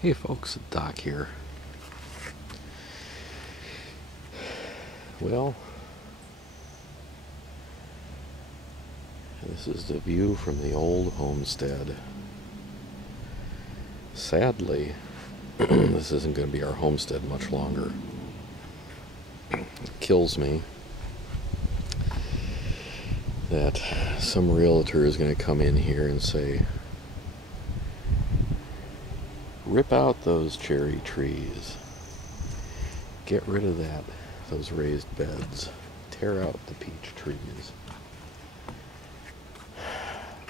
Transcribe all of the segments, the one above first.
Hey folks, Doc here. Well, this is the view from the old homestead. Sadly, this isn't going to be our homestead much longer. It kills me that some realtor is going to come in here and say, rip out those cherry trees, get rid of those raised beds, tear out the peach trees.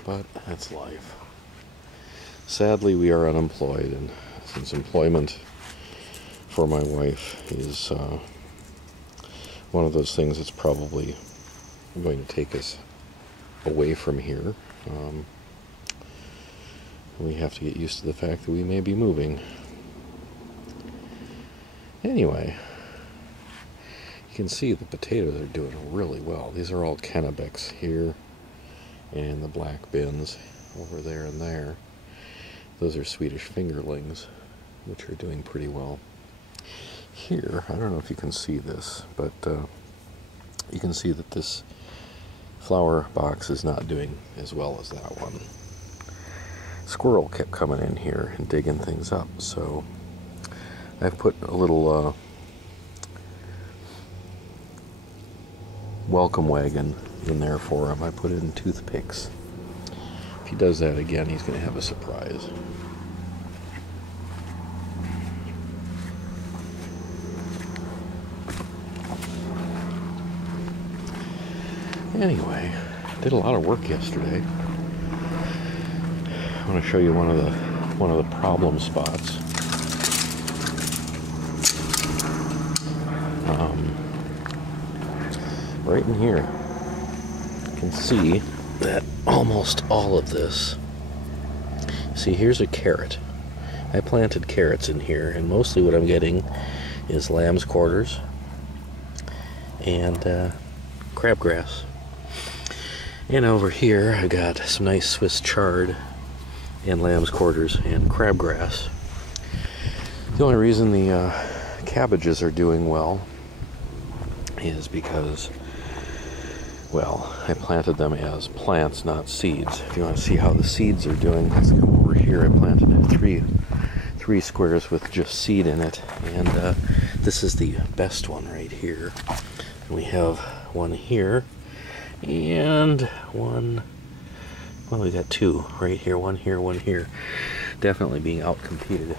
But that's life. Sadly, we are unemployed, and since employment for my wife is one of those things that's probably going to take us away from here, we have to get used to the fact that we may be moving. Anyway, you can see the potatoes are doing really well. These are all Kennebecs here, and the black bins over there and there. Those are Swedish fingerlings, which are doing pretty well. Here, I don't know if you can see this, but you can see that this flower box is not doing as well as that one. Squirrel kept coming in here and digging things up, so I've put a little welcome wagon in there for him. I put in toothpicks. If he does that again, he's going to have a surprise. Anyway, did a lot of work yesterday. I want to show you one of the problem spots. Right in here, you can see that almost all of this. See, here's a carrot. I planted carrots in here, and mostly what I'm getting is lamb's quarters and crabgrass. And over here, I got some nice Swiss chard and lamb's quarters and crabgrass. The only reason the cabbages are doing well is because, well, I planted them as plants, not seeds. If you want to see how the seeds are doing, let's come over here. I planted three squares with just seed in it, and this is the best one right here. And we have one here, and one, well, we got two right here, one here, definitely being out-competed.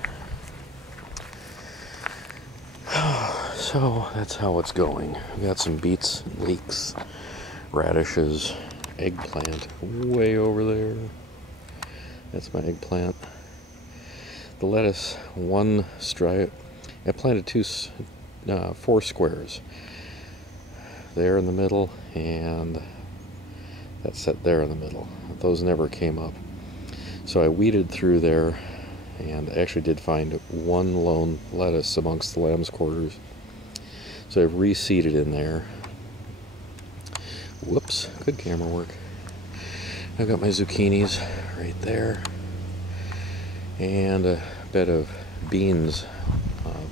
So that's how it's going. We got some beets, leeks, radishes, eggplant way over there. That's my eggplant. The lettuce, one stripe. I planted four squares. There in the middle, and that set there in the middle. Those never came up. So I weeded through there, and I actually did find one lone lettuce amongst the lamb's quarters. So I've reseeded in there. Whoops, good camera work. I've got my zucchinis right there, and a bed of beans,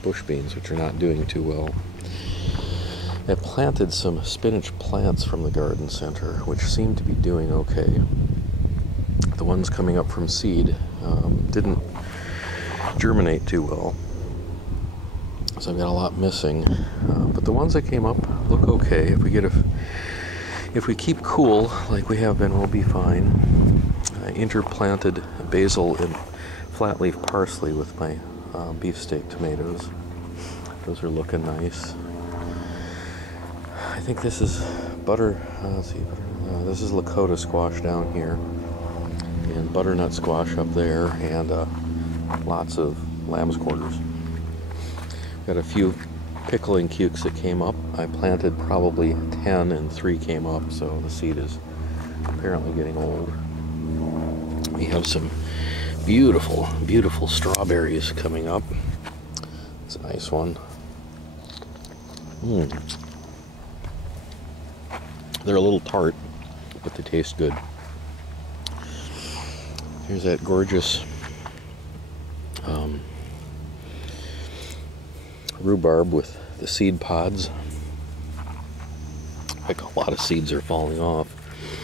bush beans, which are not doing too well. I planted some spinach plants from the garden center, which seem to be doing okay. The ones coming up from seed didn't germinate too well, so I've got a lot missing. But the ones that came up look okay. If we keep cool like we have been, we'll be fine. I interplanted basil and flat leaf parsley with my beefsteak tomatoes. Those are looking nice. I think this is butter. Let's see, this is Lakota squash down here, and butternut squash up there, and lots of lamb's quarters. Got a few pickling cukes that came up. I planted probably 10, and 3 came up, so the seed is apparently getting old. We have some beautiful, beautiful strawberries coming up. It's a nice one. They're a little tart, but they taste good. Here's that gorgeous rhubarb with the seed pods. Like, a lot of seeds are falling off.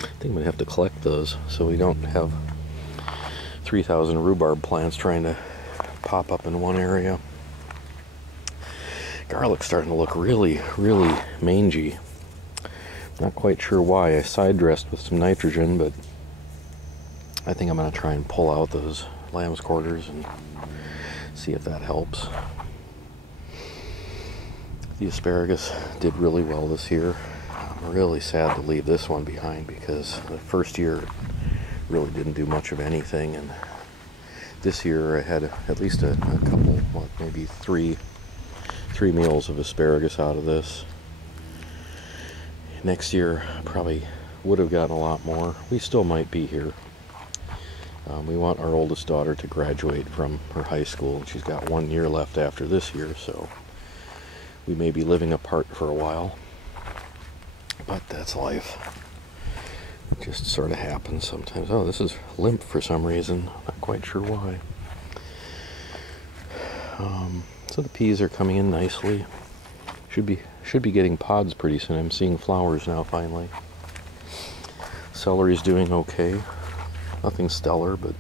I think I'm gonna have to collect those so we don't have 3,000 rhubarb plants trying to pop up in one area. Garlic's starting to look really, really mangy. Not quite sure why. I side dressed with some nitrogen, but I think I'm gonna try and pull out those lamb's quarters and see if that helps. The asparagus did really well this year. I'm really sad to leave this one behind because the first year it really didn't do much of anything, and this year I had at least a couple, well, maybe three meals of asparagus out of this. Next year I probably would have gotten a lot more. We still might be here. We want our oldest daughter to graduate from her high school, and she's got 1 year left after this year, so we may be living apart for a while. But that's life. It just sort of happens sometimes. Oh, this is limp for some reason. Not quite sure why. So the peas are coming in nicely. Should be getting pods pretty soon. I'm seeing flowers now finally. Celery's doing okay. Nothing stellar, but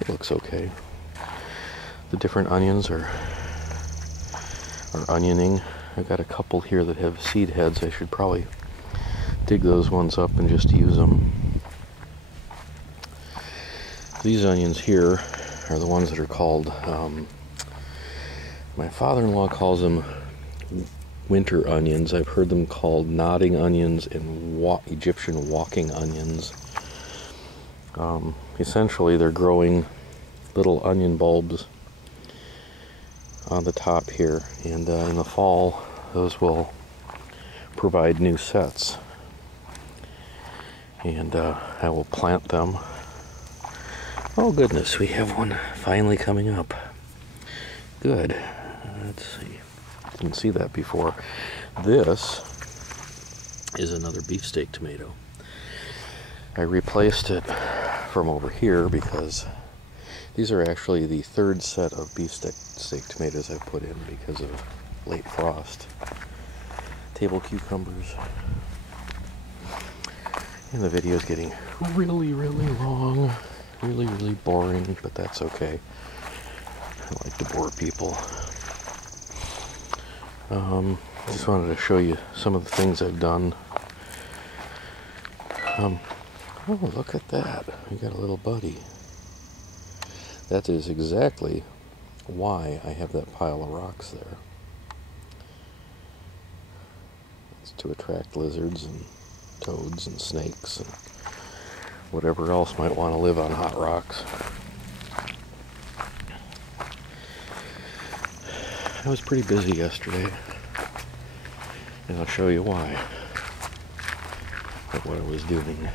it looks okay. The different onions are onioning. I've got a couple here that have seed heads. I should probably dig those ones up and just use them. These onions here are the ones that are called, my father-in-law calls them winter onions. I've heard them called nodding onions and Egyptian walking onions. Essentially, they're growing little onion bulbs on the top here, and in the fall those will provide new sets, and I will plant them. Oh goodness, we have one finally coming up. Good. Let's see. Didn't see that before. This is another beefsteak tomato. I replaced it from over here because these are actually the third set of beefsteak tomatoes I put in because of late frost. Table cucumbers. And the video is getting really, really long. Really, really boring, but that's okay. I like to bore people. Just wanted to show you some of the things I've done. Oh, look at that. We got a little buddy. That is exactly why I have that pile of rocks there. It's to attract lizards and toads and snakes and whatever else might want to live on hot rocks. I was pretty busy yesterday, and I'll show you why, of what I was doing.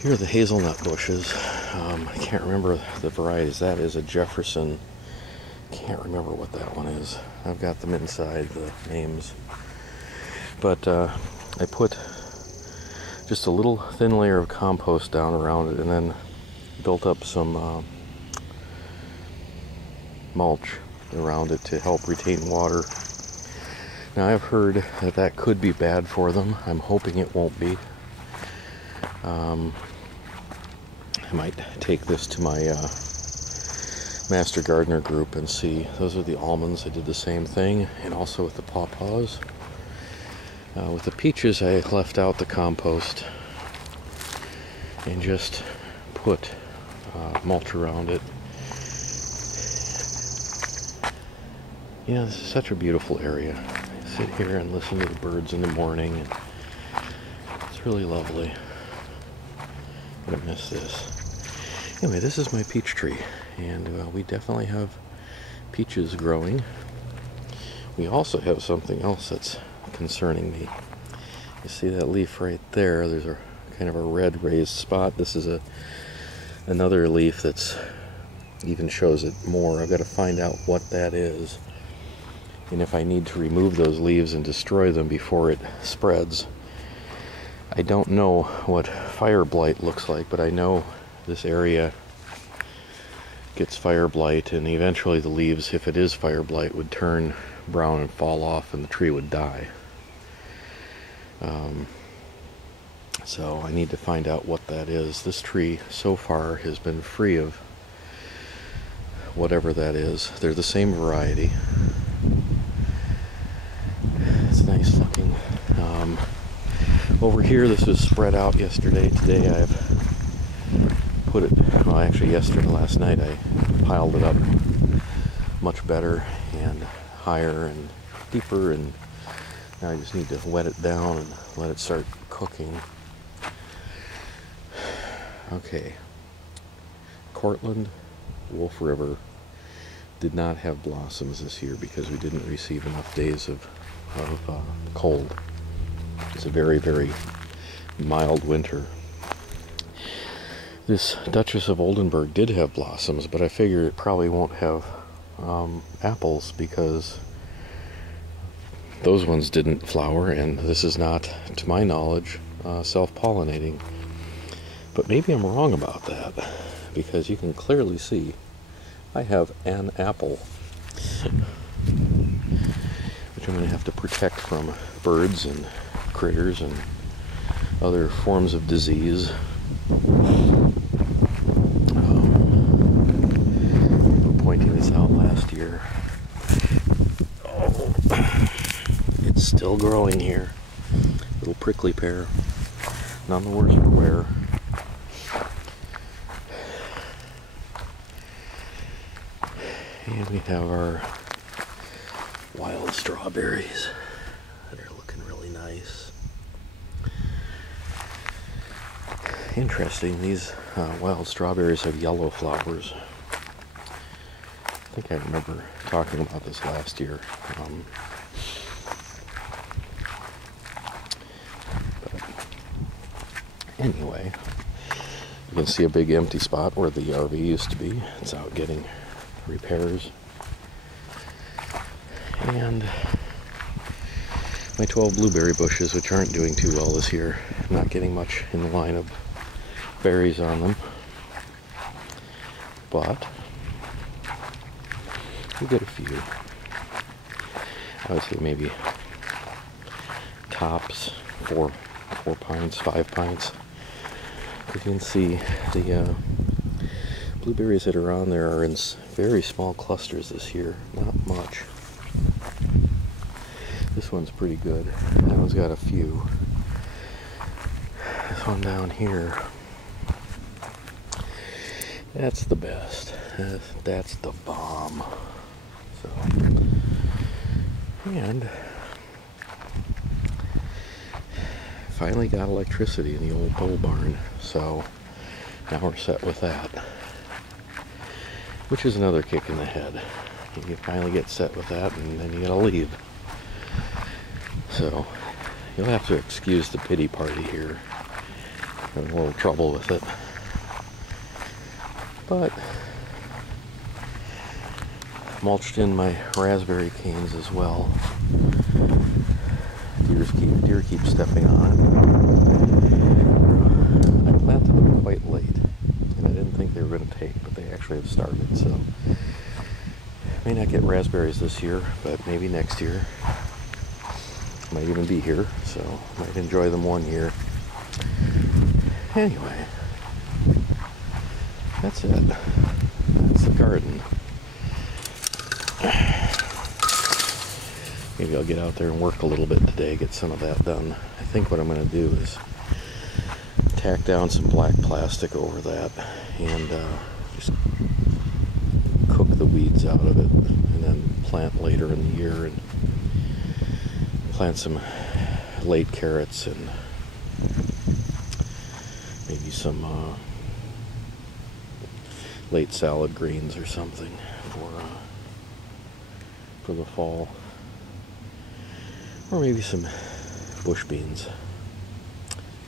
Here are the hazelnut bushes. I can't remember the varieties. That is a Jefferson. Can't remember what that one is. I've got them inside, the names. But I put just a little thin layer of compost down around it, and then built up some mulch around it to help retain water. Now, I've heard that that could be bad for them. I'm hoping it won't be. I might take this to my Master Gardener group and see. Those are the almonds. I did the same thing, and also with the pawpaws. With the peaches, I left out the compost and just put mulch around it. Yeah, this is such a beautiful area. I sit here and listen to the birds in the morning, and it's really lovely. I'm gonna miss this. Anyway, this is my peach tree, and we definitely have peaches growing. We also have something else that's concerning me. You see that leaf right there? There's a kind of a red raised spot. This is another leaf that's even shows it more. I've got to find out what that is, and if I need to remove those leaves and destroy them before it spreads. I don't know what fire blight looks like, but I know this area gets fire blight, and eventually the leaves, if it is fire blight, would turn brown and fall off and the tree would die. So I need to find out what that is. This tree so far has been free of whatever that is. They're the same variety. It's nice looking. Over here, this was spread out yesterday. Today I've put it, well actually last night I piled it up much better and higher and deeper, and now I just need to wet it down and let it start cooking. Okay, Cortland, Wolf River did not have blossoms this year because we didn't receive enough days of cold. It's a very, very mild winter. This Duchess of Oldenburg did have blossoms, but I figure it probably won't have apples because those ones didn't flower, and this is not, to my knowledge, self-pollinating. But maybe I'm wrong about that, because you can clearly see I have an apple, which I'm going to have to protect from birds and critters and other forms of disease. Pointing this out last year. Oh, it's still growing here. Little prickly pear. None the worse for wear. And we have our wild strawberries that are looking really nice. Interesting, these wild strawberries have yellow flowers. I think I remember talking about this last year. But anyway, you can see a big empty spot where the RV used to be. It's out getting repairs. And my 12 blueberry bushes, which aren't doing too well this year, not getting much in the line of berries on them, but we'll get a few. I would say maybe tops 4 pints, 5 pints. You can see the blueberries that are on there are in very small clusters this year, not much. This one's pretty good. That one's got a few. This one down here, that's the best. That's the bomb. So, and finally got electricity in the old pole barn, so now we're set with that, which is another kick in the head. You finally get set with that, and then you gotta leave. So you'll have to excuse the pity party here. Having a little trouble with it, but mulched in my raspberry canes as well. Deer keep stepping on it. I planted them quite late, and I didn't think they were going to take, but they actually have started. So may not get raspberries this year, but maybe next year. Might even be here, so might enjoy them one year. Anyway, that's it. That's the garden. Maybe I'll get out there and work a little bit today, get some of that done. I think what I'm going to do is tack down some black plastic over that and just cook the weeds out of it, and then plant later in the year, and plant some late carrots and maybe some late salad greens or something for the fall, or maybe some bush beans.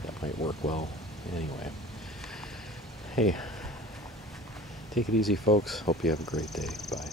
That might work well. Anyway, hey, take it easy, folks. Hope you have a great day. Bye.